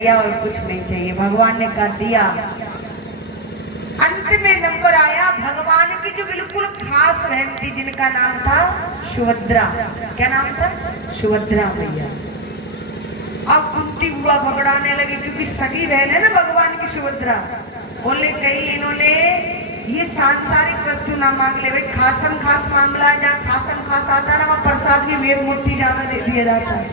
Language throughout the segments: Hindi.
और कुछ नहीं चाहिए। भगवान ने कहा दिया। अंत में नंबर आया भगवान की जो बिल्कुल खास बहन थी जिनका नाम था सुभद्रा। क्या नाम था? सुभद्रा मैया। अब कुंती हुआ घबराने लगी क्योंकि सगी बहन है ना भगवान की सुभद्रा। बोले कहीं इन्होंने ये सांसारिक वस्तु ना मांग ले, भाई खासम खास मामला है, जहाँ खासम खास आता है ना वहाँ प्रसाद भी मेर मुट्ठी ज्यादा दे दिया जाता है,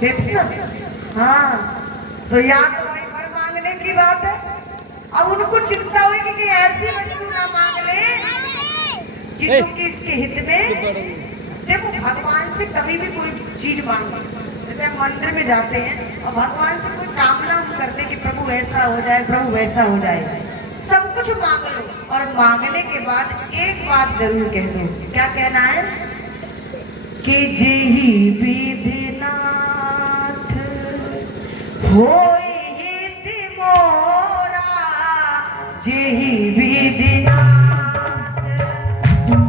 देखते ना। हाँ तो याद तो भाई भर मांगने की बात है। अब उनको चिंता हुई कि ऐसी वस्तु ना मांग ले कि इसके हित में। देखो भगवान से कभी भी कोई चीज मांगो, जैसे हम मंदिर में जाते हैं और भगवान से कोई कामना हम करते कि प्रभु ऐसा हो जाए, प्रभु वैसा हो जाए, सब कुछ मांग लो और मांगने के बाद एक बात जरूर कह दो। क्या कहना है? कि जेहि विधिनाथ होई हित मोरा, जेहि विधिनाथ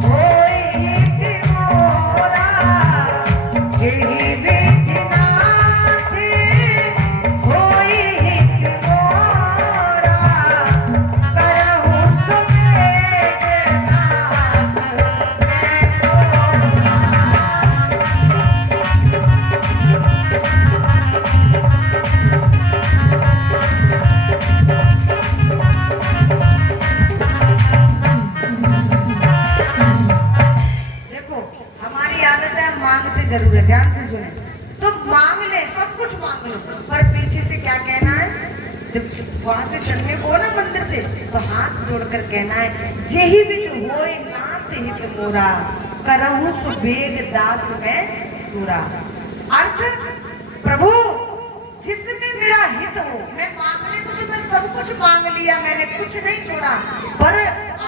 होई हित मोरा, जेहि विधिनाथ होई हित मोरा, करहु सुमेध दास मैं मांगते जरूर है, ध्यान से सुने। तो मांग ले, सब कुछ मांग लो, पर पीछे से क्या कहना है? जब वहां से चलने को ना मंदिर से, तो हाथ जोड़कर कहना है जेहि विधि होय नाथ हित मोरा, करहु सुबेग दास मैं पूरा। अर्थ प्रभु जिसमें मेरा हित हो, मैं मांगने को तो मैं सब कुछ मांग लिया, मैंने कुछ नहीं छोड़ा, पर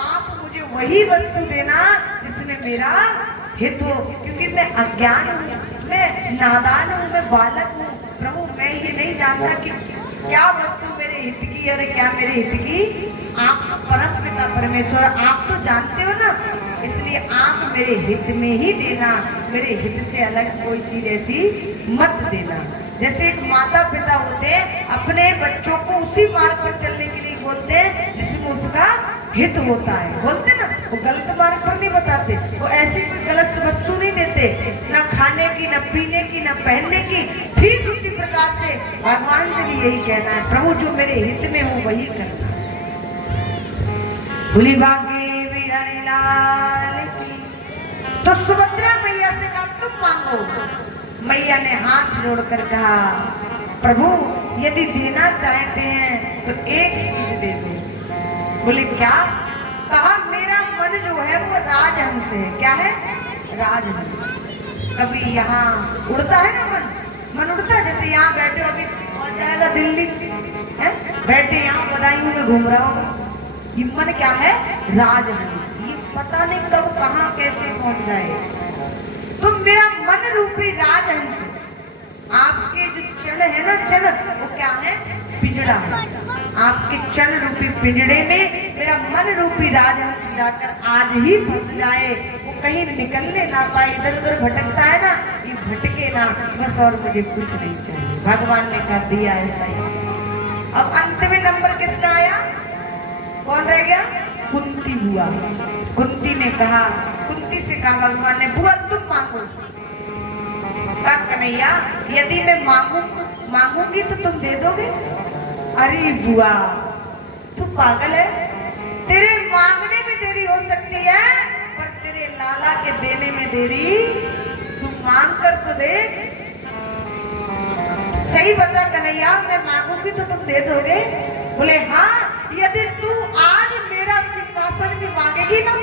आप मुझे वही वस्तु देना जिसमें मेरा हित हो, क्योंकि मैं अज्ञान हूँ, मैं नादान हूँ, मैं बालक हूँ। प्रभु मैं ये नहीं जानता कि क्या वस्तु मेरे हित की और क्या मेरे हित की। आप तो परम पिता परमेश्वर, आप तो जानते हो ना, इसलिए आप मेरे हित में ही देना, मेरे हित से अलग कोई चीज ऐसी मत देना। जैसे एक माता पिता होते अपने बच्चों को उसी मार्ग पर चलने के लिए बोलते हैं जिसमें उसका हित होता है, बोलते ना, वो गलत मार्ग पर नहीं बताते, वो ऐसी कोई गलत वस्तु नहीं देते, ना खाने की, ना पीने की, ना पहनने की। ठीक उसी प्रकार से भगवान से भी यही कहना है, प्रभु जो मेरे हित में हो वही करना। भूली भाग्य बिहारी लाल की। तो सुभद्रा मैया से कहा तुम मांगो। मैया ने हाथ जोड़कर कहा प्रभु यदि देना चाहते हैं तो एक चीज दे दो। बोले क्या? कहा मेरा मन जो है वो राजहंस है। क्या है? राजहंस। कभी यहाँ उड़ता है ना मन उड़ता है, जैसे यहाँ बैठे हो, अभी पहुंच जाएगा दिल्ली है, बैठे यहाँ बदायूं में घूम रहा होगा। ये मन क्या है? राजहंस। ये पता नहीं कब कहाँ कैसे पहुंच जाए। तो मेरा मन रूपी राजहंस, आपके जो चल है ना, चल वो क्या है? पिंजड़ा है। आपके चल रूपी पिंजड़े में मेरा मन रूपी राजहंस जाकर आज ही फंस जाए, वो कहीं निकलने ना पाए, इधर उधर भटकता है ना, ये भटके ना, बस और मुझे कुछ नहीं चाहिए। भगवान ने कर दिया ऐसा ही। अब अंत में नंबर किसका आया? कौन रह गया? कुंती बुआ। कुंती ने कहा, कुंती से कहा भगवान ने, बुआ तुम मांगो। कहा कन्हैया यदि मैं मांगूंगी तो तुम दे दोगे? अरे बुआ तू पागल है, तेरे मांगने में देरी हो सकती है पर तेरे लाला के देने में देरी। तू मांग कर तो दे, सही बता कन्हैया, मैं मांगूंगी तो तुम दे दोगे? बोले हाँ, यदि तू आज मेरा सिंहासन भी मांगेगी ना,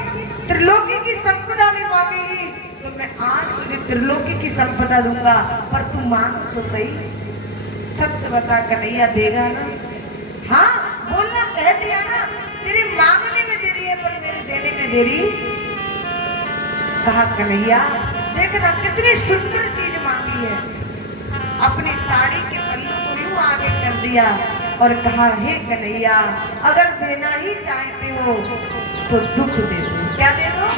त्रिलोकी की संपदा भी मांगेगी, तो मैं आज तुझे त्रिलोकी की संपदा दूंगा, पर तू मांग तो सही। सत्य बता कन्हैया देगा ना? हाँ बोलना, कह दिया ना, तेरे मांगने में देरी है पर मेरे देने में देरी। कहा कन्हैया देखना कितनी सुंदर चीज मांगी है। अपनी साड़ी के पल्लू को यूं आगे कर दिया और कहा हे कन्हैया अगर देना ही चाहते हो तो दुख दे दो। क्या दे दो?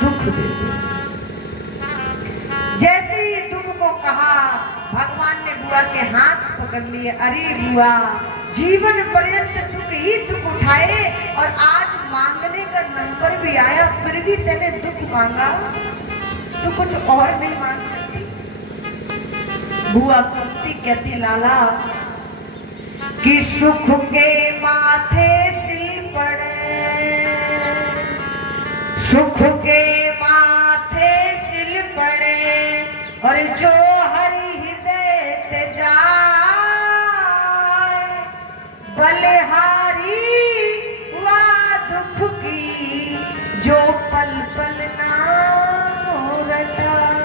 दुख दे दो। जैसे ही दुख को कहा भगवान ने बुआ के हाथ पकड़ लिए। अरे बुआ, जीवन पर्यंत दुख ही दुख उठाए और आज मांगने का नंबर भी आया, फिर भी तेने दुख मांगा, तो कुछ और नहीं मांग सकती? बुआ कुंती कहती, लाला कि सुख के माथे सिर पड़े, सुख के माथे सिल पड़े, और जो हरि हृदय ते जाए, बलिहारी वा दुख की जो पल पल नाम रटाए।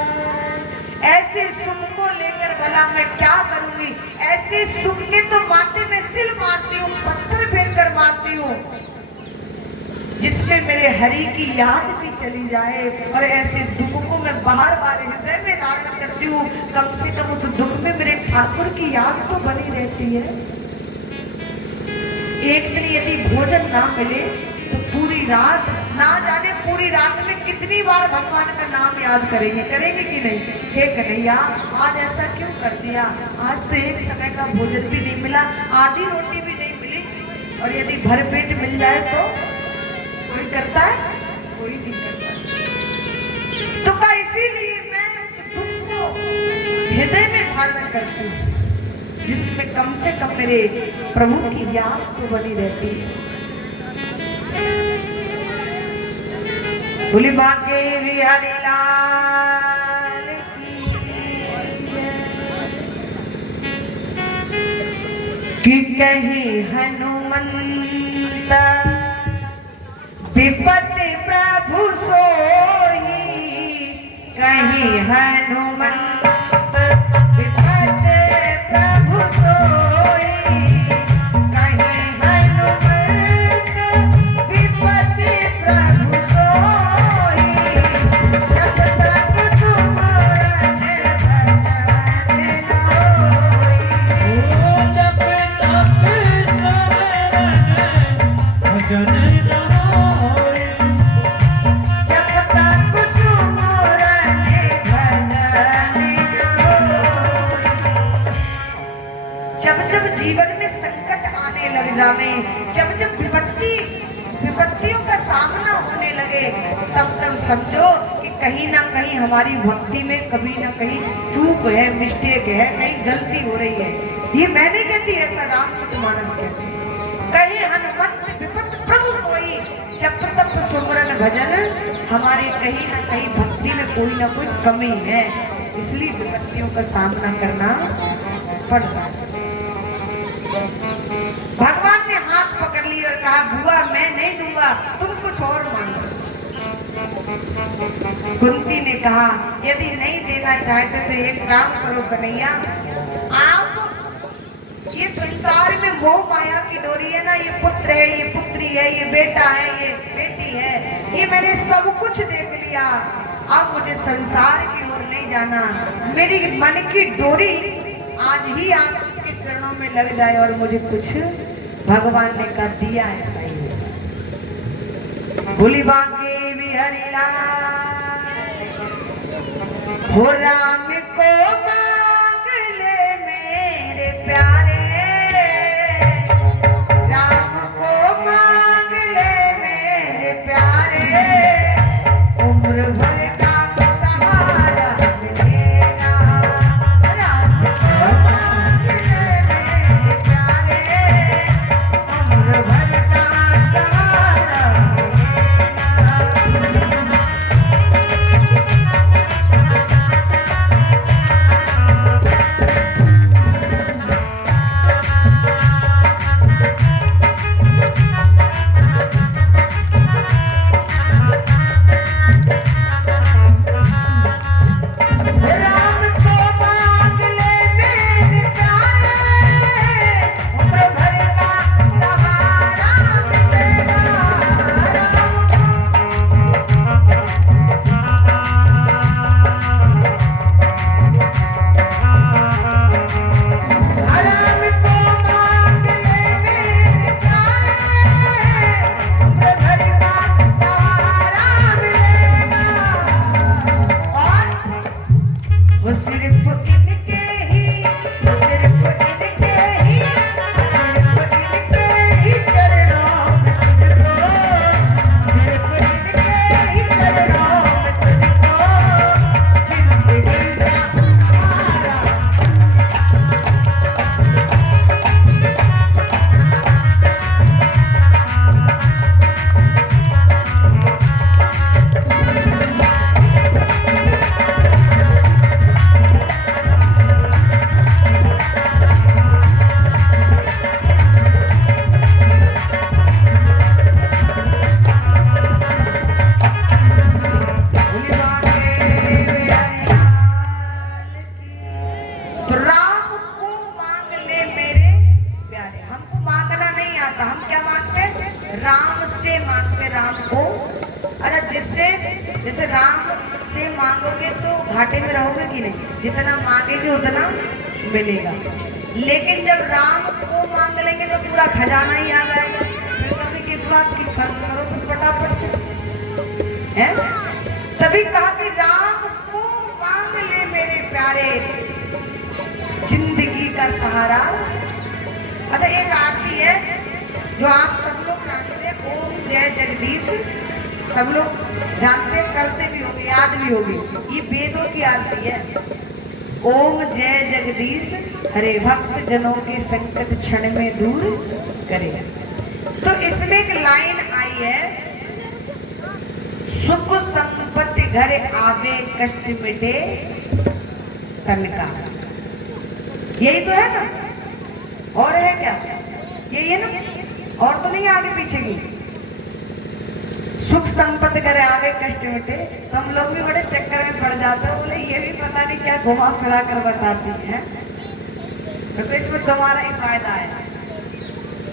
ऐसे सुख को लेकर भला मैं क्या करूंगी? ऐसे सुख के तो माथे में सिल मारती हूँ, पत्थर फेंक कर मारती हूँ, जिसमें मेरे हरि की याद भी चली जाए। और ऐसे दुख को मैं बार बार हृदय में धारण करती हूँ, कम से कम उस दुख में मेरे ठाकुर की याद तो बनी रहती है। एक दिन यदि भोजन ना मिले तो पूरी रात, ना जाने पूरी रात में कितनी बार भगवान का नाम याद करेंगे, करेंगे कि नहीं? हे कन्हैया, आज ऐसा क्यों कर दिया? आज तो एक समय का भोजन भी नहीं मिला, आधी रोटी भी नहीं मिली, और यदि भरपेट मिल जाए तो कोई करता है? कोई नहीं करता। तो क्या इसीलिए मैं दुख को हृदय में धारण करती हूँ, जिसमें कम से कम मेरे प्रभु की याद तो बनी रहती है। बोली बाके बिहारी लाल की, कहीं हनुमंत विपत्ति प्रभु सोई, कहीं हनुमंत विपत्ति प्रभु सोई, कहीं हनुमंत विपत्ति प्रभु सोई, जब तक सुमरन भजन न होई, जब तक भजन न होई, जब तक सुमरन भजन न होई। जब जब जीवन में संकट आने लग जावे, जब जब विपत्तियों का सामना होने लगे, तब तब समझो कि कहीं ना कहीं हमारी भक्ति में कभी ना कहीं चूक है, मिस्टेक है, कहीं गलती हो रही है। ये मैं नहीं कहती, ऐसा रामचरितमानस कहते हैं। कहीं हनुमंत विपत्ति प्रभु सोई, जब तक सुमरन भजन, हमारे कहीं ना कहीं भक्ति में कोई ना कोई कमी है, इसलिए विपत्तियों का सामना करना पड़ता है। भगवान ने हाथ पकड़ ली और कहा, बुआ मैं नहीं दूंगा, तुम कुछ और मांगो। कुंती ने कहा, यदि नहीं देना चाहते तो एक काम करो कन्हैया, आप ये संसार में मोह माया की डोरी है ना, ये पुत्र है, ये पुत्री है, ये बेटा है, ये बेटी है, ये मैंने सब कुछ देख लिया, अब मुझे संसार की ओर नहीं जाना, मेरी मन की डोरी आज ही आपके चरणों में लग जाए और मुझे कुछ, भगवान ने कर दिया ऐसा ही। भोली बाके बिहारी लाल, हो राम को मांग ले मेरे प्यारे, राम को मांग ले मेरे प्यारे, उम्र भर का सहारा मिलेगा, राम को मांग ले मेरे प्यारे, उम्र भर का सहारा मिलेगा। तो हम क्या मांगते हैं? राम से मांगते, राम को। अच्छा, जैसे राम से मांगोगे तो घाटे में रहोगे कि नहीं? जितना मांगेगे उतना मिलेगा। लेकिन जब राम को मांग लेंगे तो पूरा खजाना ही आ जाएगा। फिर कभी किस बात की खर्च करो तो फटाफट से है। तभी कहा कि राम को मांग ले मेरे प्यारे, जिंदगी का सहारा। अच्छा, एक आरती है जो आप सब लोग जानते हैं, ओम जय जगदीश। सब लोग जानते, करते भी होंगे, याद भी होगी। ये वेदों की आरती है। ओम जय जगदीश, हरे भक्त जनों के संकट क्षण में दूर करे। तो इसमें एक लाइन आई है, सुख संपत्ति घर आवे कष्ट मिटे तन का। यही तो है ना? और है क्या? यही है ना? और तो नहीं आगे पीछे की? सुख संपत्ति घर आवे कष्ट मिटे। तो हम लोग भी बड़े चक्कर में पड़ जाते हैं, बोले ये भी पता नहीं क्या घुमा फिरा कर बताती है। तो इसमें तुम्हारा ही फायदा है।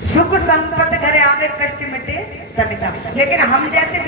सुख संपत्ति घर आवे कष्ट मिटे तन का। लेकिन हम जैसे